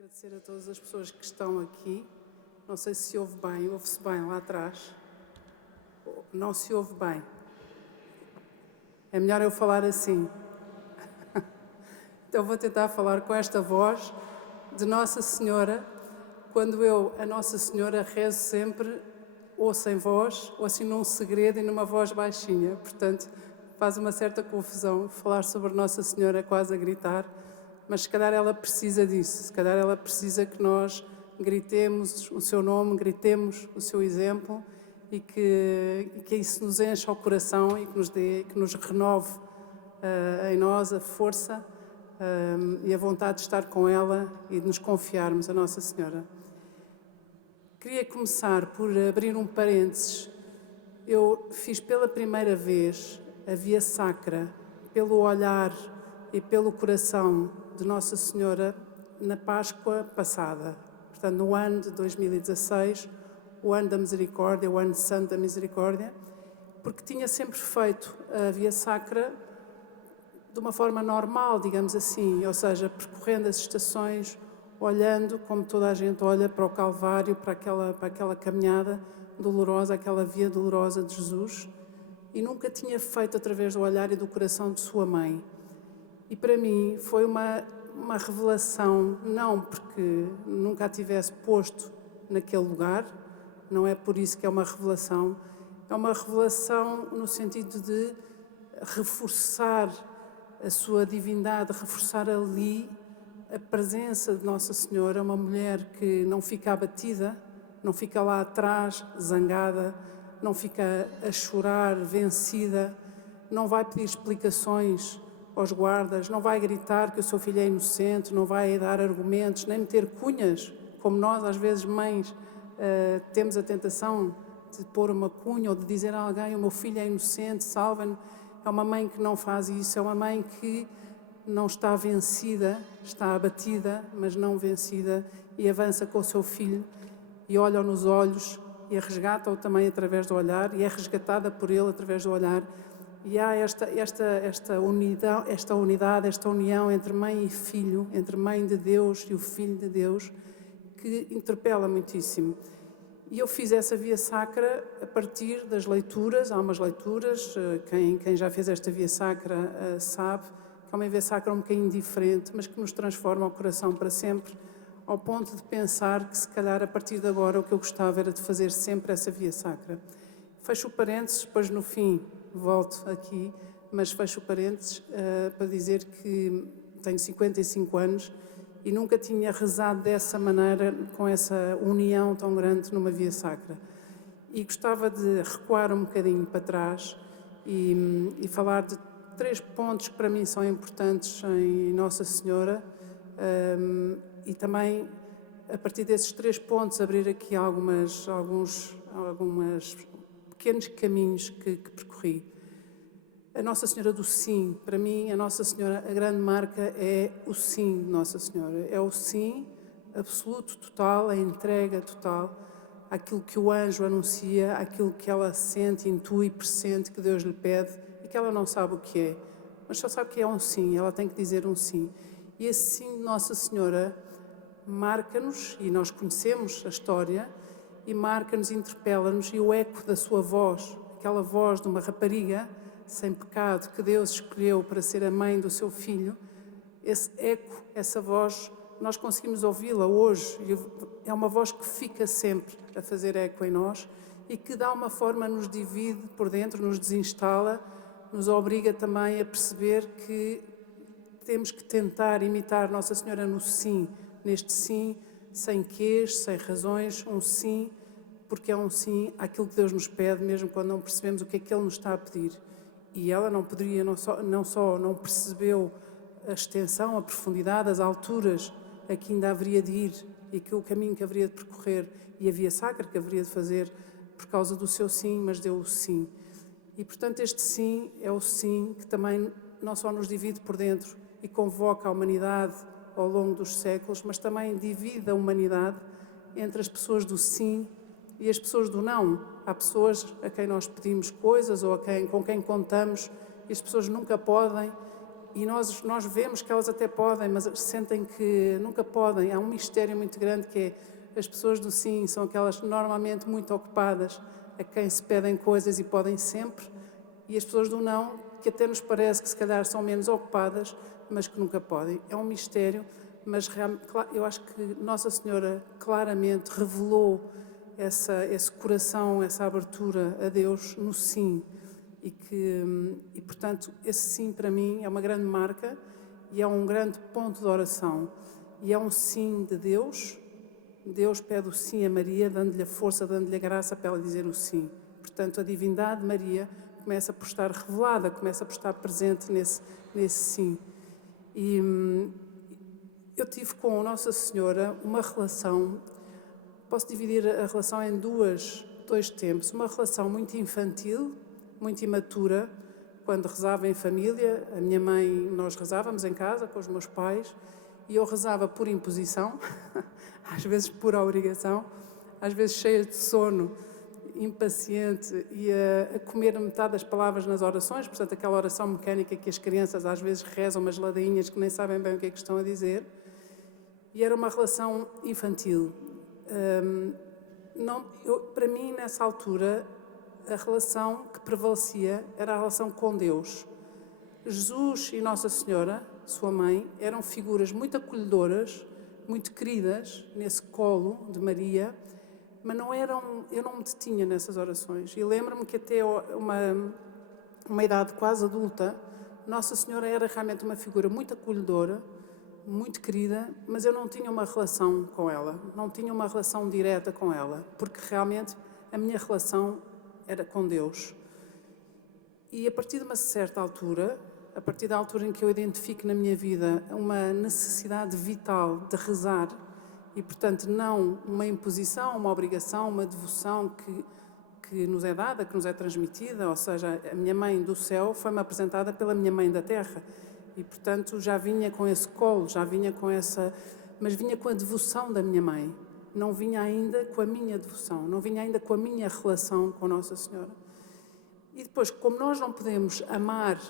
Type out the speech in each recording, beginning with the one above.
Agradecer a todas as pessoas que estão aqui. Não sei se ouve bem, ouve-se bem lá atrás. Não se ouve bem. É melhor eu falar assim. Então vou tentar falar com esta voz de Nossa Senhora. Quando eu, a Nossa Senhora, rezo sempre ou sem voz, ou assim num segredo e numa voz baixinha. Portanto, faz uma certa confusão falar sobre Nossa Senhora quase a gritar, mas se calhar ela precisa disso, se calhar ela precisa que nós gritemos o seu nome, gritemos o seu exemplo e que isso nos encha o coração e que nos renove em nós a força e a vontade de estar com ela e de nos confiarmos a Nossa Senhora. Queria começar por abrir um parênteses. Eu fiz pela primeira vez a Via Sacra pelo olhar e pelo coração de Nossa Senhora na Páscoa passada, portanto no ano de 2016, o ano da Misericórdia, o ano santo da Misericórdia, porque tinha sempre feito a Via Sacra de uma forma normal, digamos assim, ou seja, percorrendo as estações, olhando como toda a gente olha para o Calvário, para aquela caminhada dolorosa, aquela via dolorosa de Jesus, e nunca tinha feito através do olhar e do coração de sua mãe. E para mim foi uma revelação, não porque nunca a tivesse posto naquele lugar, não é por isso que é uma revelação no sentido de reforçar a sua divindade, reforçar ali a presença de Nossa Senhora, uma mulher que não fica abatida, não fica lá atrás zangada, não fica a chorar, vencida, não vai pedir explicações aos guardas, não vai gritar que o seu filho é inocente, não vai dar argumentos, nem meter cunhas, como nós, às vezes, mães, temos a tentação de pôr uma cunha ou de dizer a alguém: o meu filho é inocente, salva-me. É uma mãe que não faz isso, é uma mãe que não está vencida, está abatida, mas não vencida, e avança com o seu filho e olha-o nos olhos e a resgata-o também através do olhar e é resgatada por ele através do olhar. E há esta unidade, esta união entre mãe e filho, entre mãe de Deus e o Filho de Deus, que interpela muitíssimo. E eu fiz essa Via Sacra a partir das leituras. Há umas leituras, quem já fez esta Via Sacra sabe que é uma Via Sacra um bocadinho diferente, mas que nos transforma o coração para sempre, ao ponto de pensar que se calhar a partir de agora o que eu gostava era de fazer sempre essa Via Sacra. Fecho o parênteses, depois no fim volto aqui, mas fecho o parênteses para dizer que tenho 55 anos e nunca tinha rezado dessa maneira, com essa união tão grande numa Via Sacra. E gostava de recuar um bocadinho para trás e falar de 3 pontos que para mim são importantes em Nossa Senhora e também, a partir desses 3 pontos, abrir aqui alguns pequenos caminhos que percorri. A Nossa Senhora do Sim, para mim, a Nossa Senhora, a grande marca é o sim de Nossa Senhora. É o sim absoluto, total, a entrega total àquilo que o anjo anuncia, àquilo que ela sente, intui, pressente que Deus lhe pede e que ela não sabe o que é, mas só sabe que é um sim, ela tem que dizer um sim. E esse sim de Nossa Senhora marca-nos, e nós conhecemos a história, e marca-nos, interpela-nos, e o eco da sua voz, aquela voz de uma rapariga sem pecado que Deus escolheu para ser a mãe do seu filho, esse eco, essa voz, nós conseguimos ouvi-la hoje, e é uma voz que fica sempre a fazer eco em nós e que dá uma forma, nos divide por dentro, nos desinstala, nos obriga também a perceber que temos que tentar imitar Nossa Senhora no sim, neste sim, sem quês, sem razões, um sim, porque é um sim àquilo que Deus nos pede, mesmo quando não percebemos o que é que Ele nos está a pedir. E ela não poderia, não só não percebeu a extensão, a profundidade, as alturas a que ainda haveria de ir e que o caminho que haveria de percorrer e a Via Sacra que haveria de fazer por causa do seu sim, mas deu o sim. E, portanto, este sim é o sim que também não só nos divide por dentro e convoca a humanidade ao longo dos séculos, mas também divide a humanidade entre as pessoas do sim e as pessoas do não. Há pessoas a quem nós pedimos coisas ou com quem contamos e as pessoas nunca podem e nós vemos que elas até podem, mas sentem que nunca podem. Há um mistério muito grande que é as pessoas do sim são aquelas normalmente muito ocupadas, a quem se pedem coisas e podem sempre, e as pessoas do não, que até nos parece que se calhar são menos ocupadas, mas que nunca podem. É um mistério, mas eu acho que Nossa Senhora claramente revelou esse coração, essa abertura a Deus no sim. E, portanto, esse sim para mim é uma grande marca e é um grande ponto de oração. E é um sim de Deus. Deus pede o sim a Maria, dando-lhe a força, dando-lhe a graça para ela dizer o sim. Portanto, a divindade de Maria começa por estar revelada, começa por estar presente nesse sim. E eu tive com Nossa Senhora uma relação, posso dividir a relação em dois tempos. Uma relação muito infantil, muito imatura, quando rezava em família. A minha mãe, nós rezávamos em casa com os meus pais, e eu rezava por imposição, às vezes por obrigação, às vezes cheia de sono, impaciente, e a comer metade das palavras nas orações, portanto aquela oração mecânica que as crianças às vezes rezam umas ladainhas que nem sabem bem o que é que estão a dizer. E era uma relação infantil. Para mim, nessa altura, a relação que prevalecia era a relação com Deus. Jesus e Nossa Senhora, sua mãe, eram figuras muito acolhedoras, muito queridas nesse colo de Maria, mas eu não me detinha nessas orações. E lembro-me que até uma idade quase adulta, Nossa Senhora era realmente uma figura muito acolhedora, muito querida, mas eu não tinha uma relação com ela, não tinha uma relação direta com ela, porque realmente a minha relação era com Deus. E a partir de uma certa altura, a partir da altura em que eu identifico na minha vida uma necessidade vital de rezar, e portanto não uma imposição, uma obrigação, uma devoção que nos é dada, que nos é transmitida, ou seja, a minha mãe do céu foi-me apresentada pela minha mãe da terra, e portanto já vinha com esse colo, mas vinha com a devoção da minha mãe, não vinha ainda com a minha devoção, não vinha ainda com a minha relação com Nossa Senhora. E depois, como nós não podemos amar,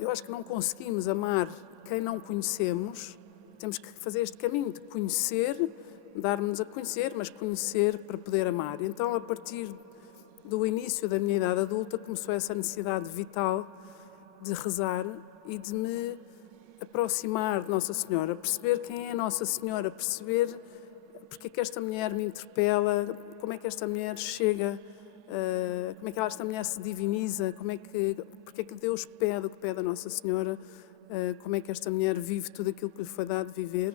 eu acho que não conseguimos amar quem não conhecemos, temos que fazer este caminho de conhecer, dar-nos a conhecer, mas conhecer para poder amar. Então, a partir do início da minha idade adulta, começou essa necessidade vital de rezar e de me aproximar de Nossa Senhora, perceber quem é Nossa Senhora, perceber porque é que esta mulher me interpela, como é que esta mulher chega, como é que esta mulher se diviniza, porque é que Deus pede o que pede a Nossa Senhora, como é que esta mulher vive tudo aquilo que lhe foi dado viver.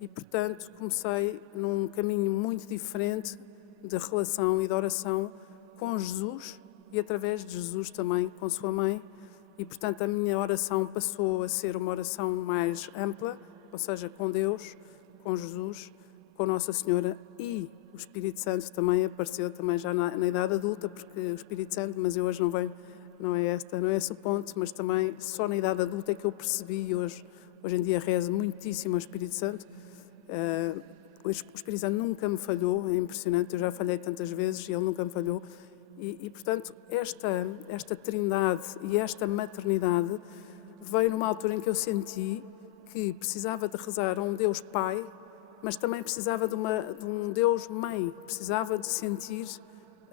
E, portanto, comecei num caminho muito diferente de relação e de oração com Jesus e, através de Jesus, também com sua mãe. E, portanto, a minha oração passou a ser uma oração mais ampla, ou seja, com Deus, com Jesus, com Nossa Senhora, e o Espírito Santo também apareceu também já na idade adulta, porque o Espírito Santo, mas eu hoje não venho, não é esse o ponto, mas também só na idade adulta é que eu percebi, hoje em dia rezo muitíssimo ao Espírito Santo. O Espírito Santo nunca me falhou, é impressionante, eu já falhei tantas vezes e ele nunca me falhou. E portanto, esta trindade e esta maternidade veio numa altura em que eu senti que precisava de rezar a um Deus Pai, mas também precisava de um Deus Mãe, precisava de sentir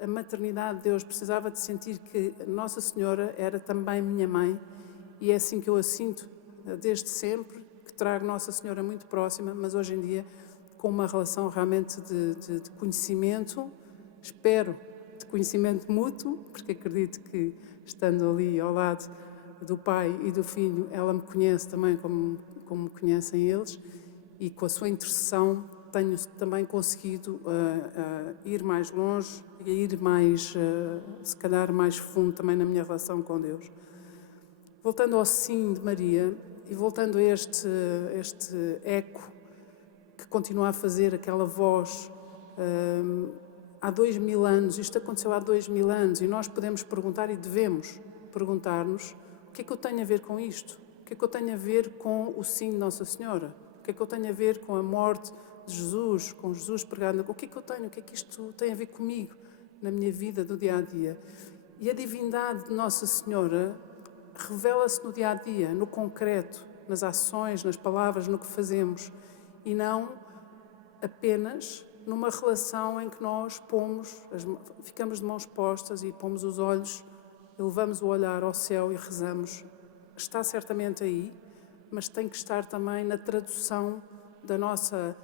a maternidade de Deus, precisava de sentir que Nossa Senhora era também minha mãe, e é assim que eu a sinto desde sempre, que trago Nossa Senhora muito próxima, mas hoje em dia com uma relação realmente de conhecimento, espero, de conhecimento mútuo, porque acredito que estando ali ao lado do Pai e do Filho, ela me conhece também como me conhecem eles, e com a sua intercessão tenho também conseguido ir mais longe e ir mais, se calhar, mais fundo também na minha relação com Deus. Voltando ao sim de Maria e voltando a este eco que continua a fazer aquela voz há 2000 anos, isto aconteceu há 2000 anos, e nós podemos perguntar e devemos perguntar-nos: o que é que eu tenho a ver com isto? O que é que eu tenho a ver com o sim de Nossa Senhora? O que é que eu tenho a ver com a morte de Jesus, com Jesus pregado? O que é que eu tenho? O que é que isto tem a ver comigo na minha vida do dia a dia? E a divindade de Nossa Senhora revela-se no dia-a-dia, no concreto, nas ações, nas palavras, no que fazemos, e não apenas numa relação em que nós ficamos de mãos postas e pomos os olhos, elevamos o olhar ao céu e rezamos. Está certamente aí, mas tem que estar também na tradução da nossa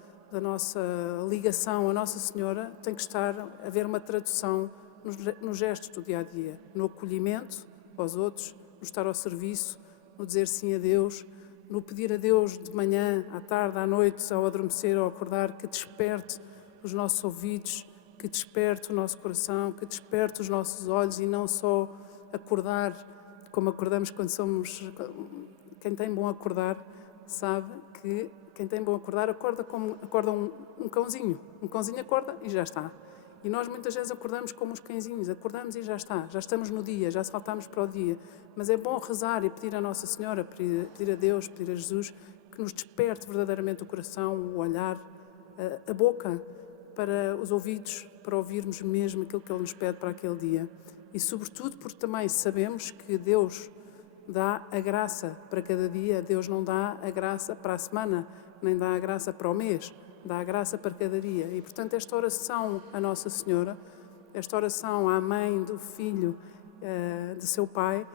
ligação à Nossa Senhora, tem que estar a haver uma tradução nos gestos do dia-a-dia, no acolhimento aos outros, no estar ao serviço, no dizer sim a Deus, no pedir a Deus de manhã, à tarde, à noite, ao adormecer, ao acordar, que desperte os nossos ouvidos, que desperte o nosso coração, que desperte os nossos olhos e não só acordar como acordamos quando somos... Quem tem bom acordar sabe que quem tem bom acordar acorda como acorda um cãozinho. Um cãozinho acorda e já está. E nós muitas vezes acordamos como os cãezinhos, acordamos e já está. Já estamos no dia, já saltamos para o dia. Mas é bom rezar e pedir a Nossa Senhora, pedir a Deus, pedir a Jesus, que nos desperte verdadeiramente o coração, o olhar, a boca, para os ouvidos, para ouvirmos mesmo aquilo que Ele nos pede para aquele dia. E sobretudo porque também sabemos que Deus dá a graça para cada dia, Deus não dá a graça para a semana, nem dá a graça para o mês, dá a graça para cada dia. E, portanto, esta oração à Nossa Senhora, esta oração à mãe do filho de seu pai,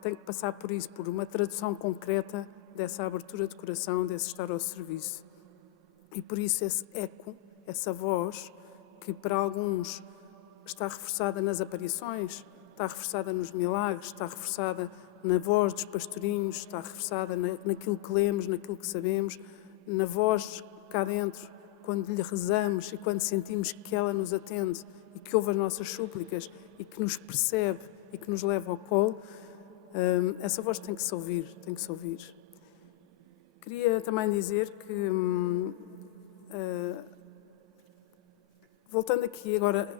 tem que passar por isso, por uma tradução concreta dessa abertura de coração, desse estar ao serviço. E por isso esse eco, essa voz, que para alguns está reforçada nas aparições, está reforçada nos milagres, está reforçada na voz dos pastorinhos, está reforçada naquilo que lemos, naquilo que sabemos, na voz cá dentro, quando lhe rezamos e quando sentimos que ela nos atende e que ouve as nossas súplicas e que nos percebe e que nos leva ao colo, essa voz tem que se ouvir, tem que se ouvir. Queria também dizer que, voltando aqui agora,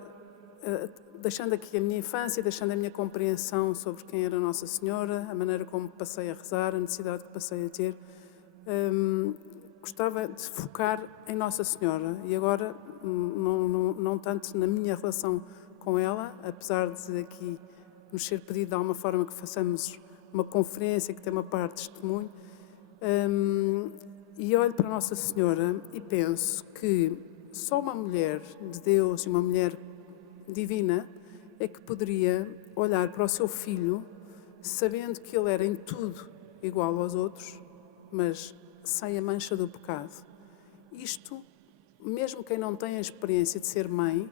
deixando aqui a minha infância, deixando a minha compreensão sobre quem era Nossa Senhora, a maneira como passei a rezar, a necessidade que passei a ter, gostava de focar em Nossa Senhora e agora não tanto na minha relação com ela, apesar de aqui nos ser pedido de alguma forma que façamos uma conferência que tem uma parte de testemunho, e olho para Nossa Senhora e penso que só uma mulher de Deus e uma mulher divina é que poderia olhar para o seu filho sabendo que ele era em tudo igual aos outros, mas sem a mancha do pecado. Isto, mesmo quem não tem a experiência de ser mãe,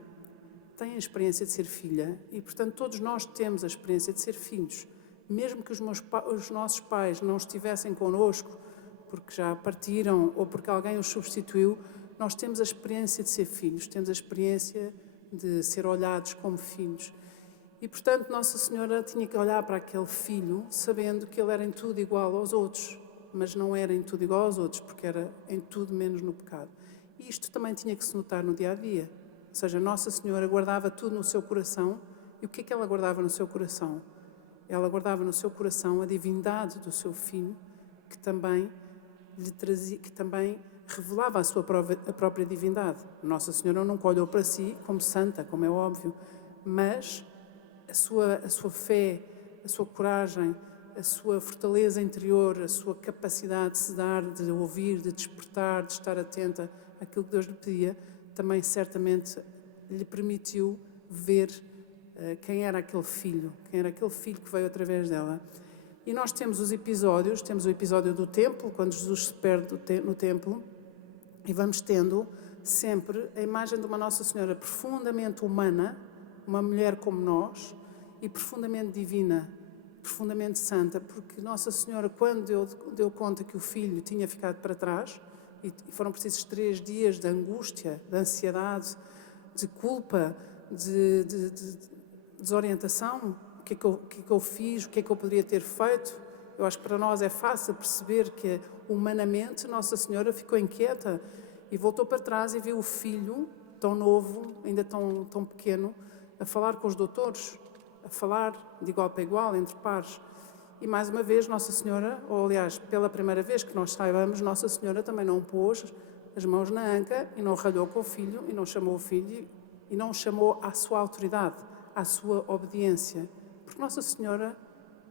tem a experiência de ser filha e, portanto, todos nós temos a experiência de ser filhos. Mesmo que os nossos pais não estivessem connosco, porque já partiram ou porque alguém os substituiu, nós temos a experiência de ser filhos, temos a experiência de ser olhados como filhos. E, portanto, Nossa Senhora tinha que olhar para aquele filho sabendo que ele era em tudo igual aos outros, mas não era em tudo igual aos outros, porque era em tudo menos no pecado. E isto também tinha que se notar no dia-a-dia. Ou seja, Nossa Senhora guardava tudo no seu coração. E o que é que ela guardava no seu coração? Ela guardava no seu coração a divindade do seu filho, que também lhe trazia, que também revelava a própria divindade. Nossa Senhora nunca olhou para si como santa, como é óbvio, mas a sua fé, a sua coragem, a sua fortaleza interior, a sua capacidade de se dar, de ouvir, de despertar, de estar atenta àquilo que Deus lhe pedia, também certamente lhe permitiu ver quem era aquele filho que veio através dela. E nós temos os episódios, temos o episódio do templo, quando Jesus se perde no templo, e vamos tendo sempre a imagem de uma Nossa Senhora profundamente humana, uma mulher como nós, e profundamente divina, profundamente santa, porque Nossa Senhora, quando deu conta que o filho tinha ficado para trás, e foram precisos 3 dias de angústia, de ansiedade, de culpa, de desorientação, o que é que eu fiz, o que é que eu poderia ter feito. Eu acho que para nós é fácil perceber que humanamente Nossa Senhora ficou inquieta e voltou para trás e viu o filho tão novo, ainda tão pequeno, a falar com os doutores, a falar de igual para igual, entre pares. E mais uma vez Nossa Senhora, ou aliás, pela primeira vez que nós saibamos, Nossa Senhora também não pôs as mãos na anca e não ralhou com o filho e não chamou o filho e não o chamou à sua autoridade, à sua obediência. Porque Nossa Senhora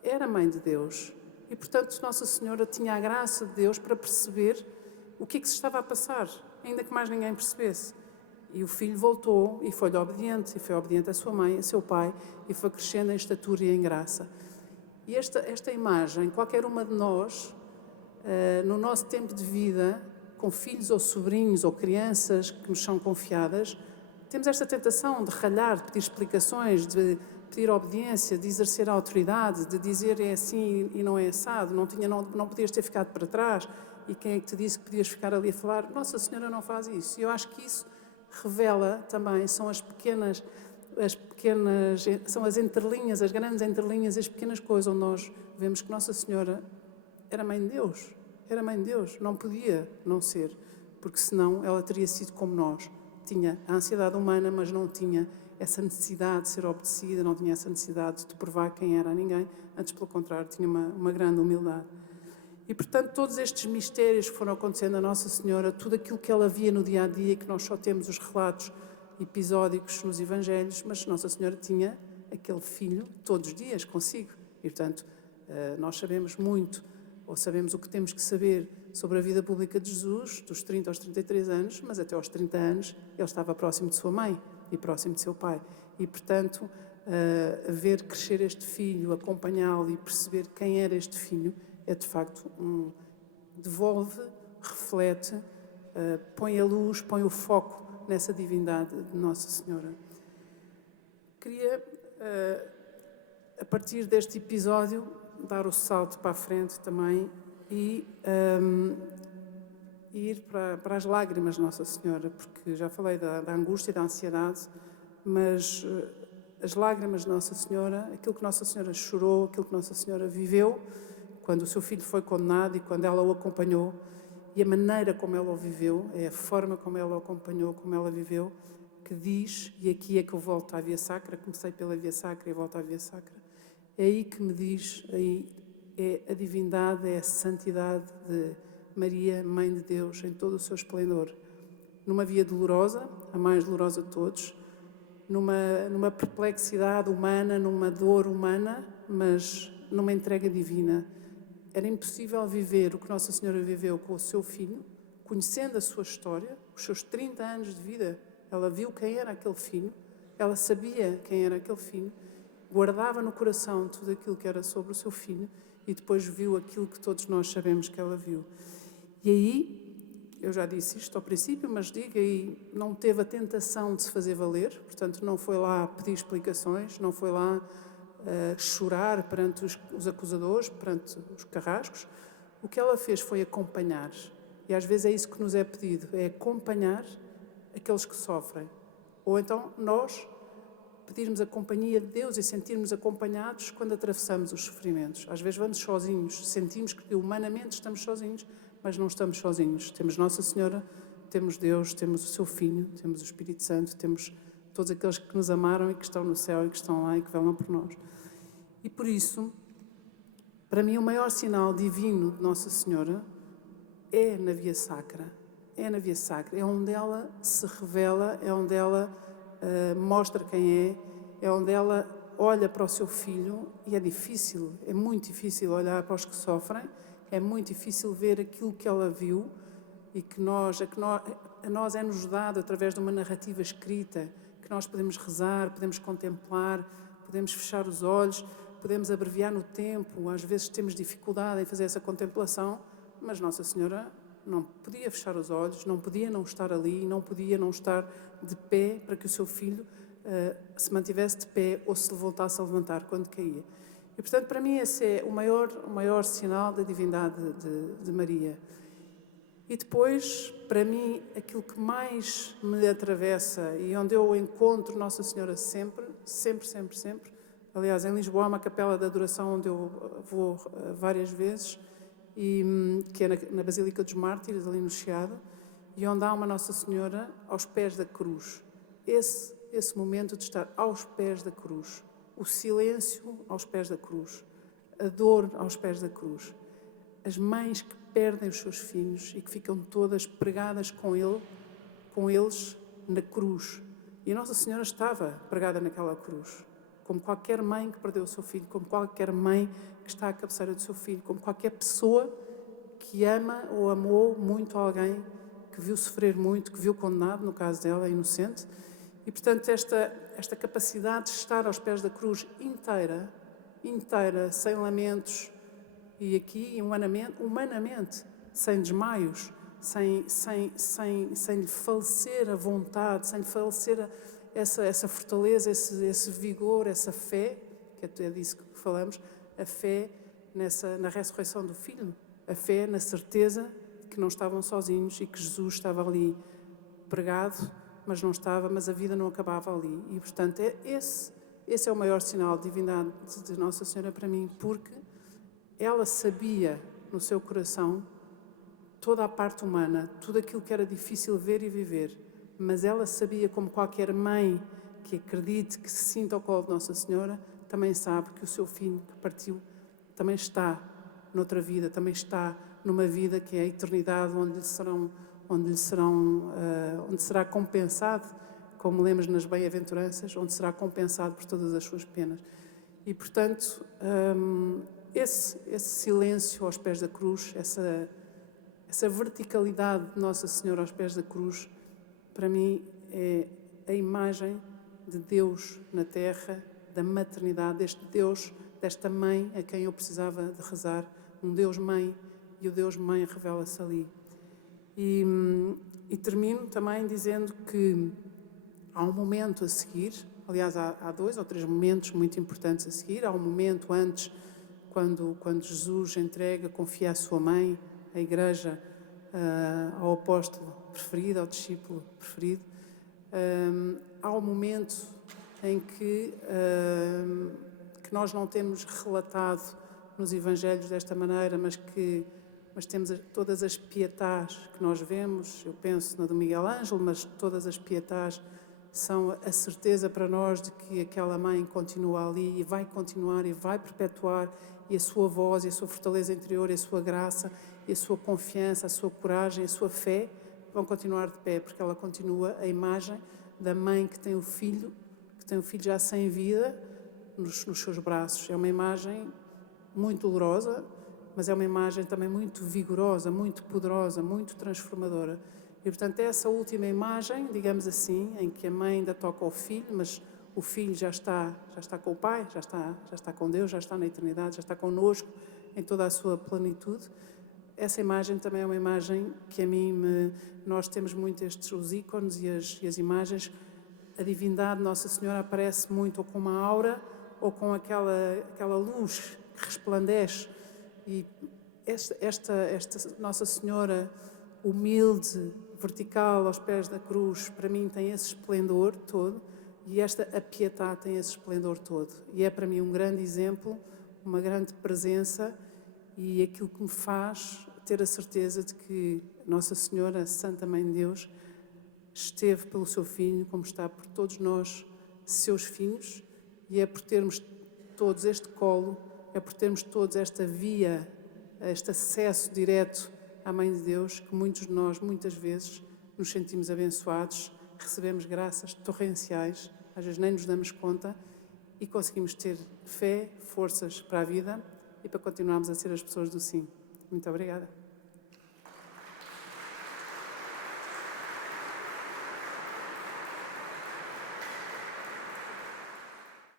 era mãe de Deus e, portanto, Nossa Senhora tinha a graça de Deus para perceber o que se estava a passar, ainda que mais ninguém percebesse. E o filho voltou e foi-lhe obediente, e foi obediente à sua mãe, a seu pai, e foi crescendo em estatura e em graça. E esta imagem, qualquer uma de nós, no nosso tempo de vida, com filhos ou sobrinhos ou crianças que nos são confiadas, temos esta tentação de ralhar, de pedir explicações, de pedir obediência, de exercer a autoridade, de dizer é assim e não é assado, não podias ter ficado para trás, e quem é que te disse que podias ficar ali a falar? Nossa Senhora não faz isso. E eu acho que isso revela também, são as pequenas, são as entrelinhas, as grandes entrelinhas, as pequenas coisas onde nós vemos que Nossa Senhora era mãe de Deus, era mãe de Deus, não podia não ser, porque senão ela teria sido como nós. Tinha a ansiedade humana, mas não tinha essa necessidade de ser obedecida, não tinha essa necessidade de provar quem era a ninguém, antes pelo contrário, tinha uma grande humildade. E, portanto, todos estes mistérios que foram acontecendo a Nossa Senhora, tudo aquilo que ela via no dia-a-dia, que nós só temos os relatos episódicos nos Evangelhos, mas Nossa Senhora tinha aquele filho todos os dias consigo. E, portanto, nós sabemos muito, ou sabemos o que temos que saber sobre a vida pública de Jesus, dos 30 aos 33 anos, mas até aos 30 anos ele estava próximo de sua mãe e próximo de seu pai. E, portanto, ver crescer este filho, acompanhá-lo e perceber quem era este filho, é de facto devolve, reflete, põe a luz, põe o foco nessa divindade de Nossa Senhora. Queria, a partir deste episódio, dar o salto para a frente também e ir para as lágrimas de Nossa Senhora, porque já falei da angústia e da ansiedade, mas as lágrimas de Nossa Senhora, aquilo que Nossa Senhora chorou, aquilo que Nossa Senhora viveu, quando o seu filho foi condenado e quando ela o acompanhou, e a maneira como ela o viveu, é a forma como ela o acompanhou, como ela viveu, que diz, e aqui é que eu volto à Via Sacra, comecei pela Via Sacra e volto à Via Sacra, é aí que me diz, aí é a divindade, é a santidade de Maria, Mãe de Deus, em todo o seu esplendor. Numa via dolorosa, a mais dolorosa de todos, numa perplexidade humana, numa dor humana, mas numa entrega divina. Era impossível viver o que Nossa Senhora viveu com o seu filho, conhecendo a sua história, os seus 30 anos de vida. Ela viu quem era aquele filho, ela sabia quem era aquele filho, guardava no coração tudo aquilo que era sobre o seu filho e depois viu aquilo que todos nós sabemos que ela viu. E aí, eu já disse isto ao princípio, mas digo aí, não teve a tentação de se fazer valer, portanto não foi lá pedir explicações, não foi lá chorar perante os acusadores, perante os carrascos. O que ela fez foi acompanhar. E às vezes é isso que nos é pedido, é acompanhar aqueles que sofrem. Ou então nós pedirmos a companhia de Deus e sentirmos acompanhados quando atravessamos os sofrimentos. Às vezes vamos sozinhos, sentimos que humanamente estamos sozinhos, mas não estamos sozinhos. Temos Nossa Senhora, temos Deus, temos o seu Filho, temos o Espírito Santo, temos todos aqueles que nos amaram e que estão no céu e que estão lá e que velam por nós. E por isso, para mim, o maior sinal divino de Nossa Senhora é na Via Sacra. É na Via Sacra. É onde ela se revela, é onde ela mostra quem é onde ela olha para o seu filho e é difícil, é muito difícil olhar para os que sofrem, é muito difícil ver aquilo que ela viu e que a nós é-nos dado através de uma narrativa escrita, que nós podemos rezar, podemos contemplar, podemos fechar os olhos, podemos abreviar no tempo, às vezes temos dificuldade em fazer essa contemplação, mas Nossa Senhora não podia fechar os olhos, não podia não estar ali, não podia não estar de pé para que o seu filho se mantivesse de pé ou se voltasse a levantar quando caía. E, portanto, para mim esse é o maior sinal da divindade de Maria. E depois, para mim, aquilo que mais me atravessa e onde eu encontro Nossa Senhora sempre, aliás, em Lisboa há uma capela de adoração onde eu vou várias vezes, que é na Basílica dos Mártires, ali no Chiado, e onde há uma Nossa Senhora aos pés da cruz. Esse momento de estar aos pés da cruz, o silêncio aos pés da cruz, a dor aos pés da cruz, as mães que perdem os seus filhos e que ficam todas pregadas com eles na cruz. E a Nossa Senhora estava pregada naquela cruz, como qualquer mãe que perdeu o seu filho, como qualquer mãe que está à cabeceira do seu filho, como qualquer pessoa que ama ou amou muito alguém, que viu sofrer muito, que viu condenado, no caso dela, inocente. E, portanto, esta capacidade de estar aos pés da cruz inteira, sem lamentos, e aqui, humanamente, sem desmaios, sem lhe falecer a vontade, sem lhe falecer essa fortaleza, esse vigor, essa fé, que é disso que falamos, a fé na ressurreição do Filho, a fé na certeza de que não estavam sozinhos e que Jesus estava ali pregado, mas a vida não acabava ali. E, portanto, esse é o maior sinal de divindade de Nossa Senhora para mim, porque ela sabia no seu coração toda a parte humana, tudo aquilo que era difícil ver e viver, mas ela sabia, como qualquer mãe que acredite, que se sinta ao colo de Nossa Senhora, também sabe que o seu filho que partiu também está noutra vida, também está numa vida que é a eternidade, onde será compensado, como lemos nas bem-aventuranças, onde será compensado por todas as suas penas. E, portanto, esse silêncio aos pés da cruz, essa verticalidade de Nossa Senhora aos pés da cruz, para mim é a imagem de Deus na terra, da maternidade, deste Deus, desta mãe a quem eu precisava de rezar, um Deus-mãe, e o Deus-mãe revela-se ali. E termino também dizendo que há um momento a seguir, aliás, há 2 ou 3 momentos muito importantes a seguir. Há um momento antes, quando Jesus entrega, confia a sua mãe, a Igreja, ao apóstolo preferido, ao discípulo preferido. Há um momento em que nós não temos relatado nos Evangelhos desta maneira, mas temos todas as pietás que nós vemos. Eu penso na do Miguel Ângelo, mas todas as pietás são a certeza para nós de que aquela mãe continua ali e vai continuar e vai perpetuar, e a sua voz, e a sua fortaleza interior, e a sua graça, e a sua confiança, a sua coragem, a sua fé vão continuar de pé, porque ela continua a imagem da mãe que tem o filho já sem vida nos seus braços. É uma imagem muito dolorosa, mas é uma imagem também muito vigorosa, muito poderosa, muito transformadora. E, portanto, essa última imagem, digamos assim, em que a mãe ainda toca ao filho, mas o filho já está com o Pai, já está com Deus, já está na eternidade, já está connosco em toda a sua plenitude. Essa imagem também é uma imagem que a mim, nós temos muito os ícones e as imagens. A divindade Nossa Senhora aparece muito ou com uma aura ou com aquela luz que resplandece. E esta Nossa Senhora humilde, vertical, aos pés da cruz, para mim tem esse esplendor todo, e a Pietà tem esse esplendor todo. E é para mim um grande exemplo, uma grande presença, e aquilo que me faz ter a certeza de que Nossa Senhora, a Santa Mãe de Deus, esteve pelo seu Filho, como está por todos nós, seus filhos, e é por termos todos este colo, é por termos todos esta via, este acesso direto à Mãe de Deus, que muitos de nós, muitas vezes, nos sentimos abençoados, recebemos graças torrenciais, às vezes nem nos damos conta, e conseguimos ter fé, forças para a vida e para continuarmos a ser as pessoas do sim. Muito obrigada.